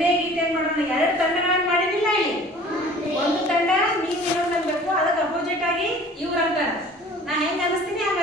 ಗೀತೆ ಗೀತೆ ಮಾಡೋಣ. ಎರಡು ತಂಡಗಳನ್ನು ಮಾಡಿದಿಲ್ಲ ಇಲ್ಲಿ. ಒಂದು ತಂಡ ನೀವು ಏನೋ ಅದಕ್ಕೆ ಅಪೋಸಿಟ್ ಆಗಿ ಇವ್ರು ಅಂತಾರೆ. ನಾ ಹೆಂಗ ಅನಿಸ್ತೀನಿ ಹಂಗ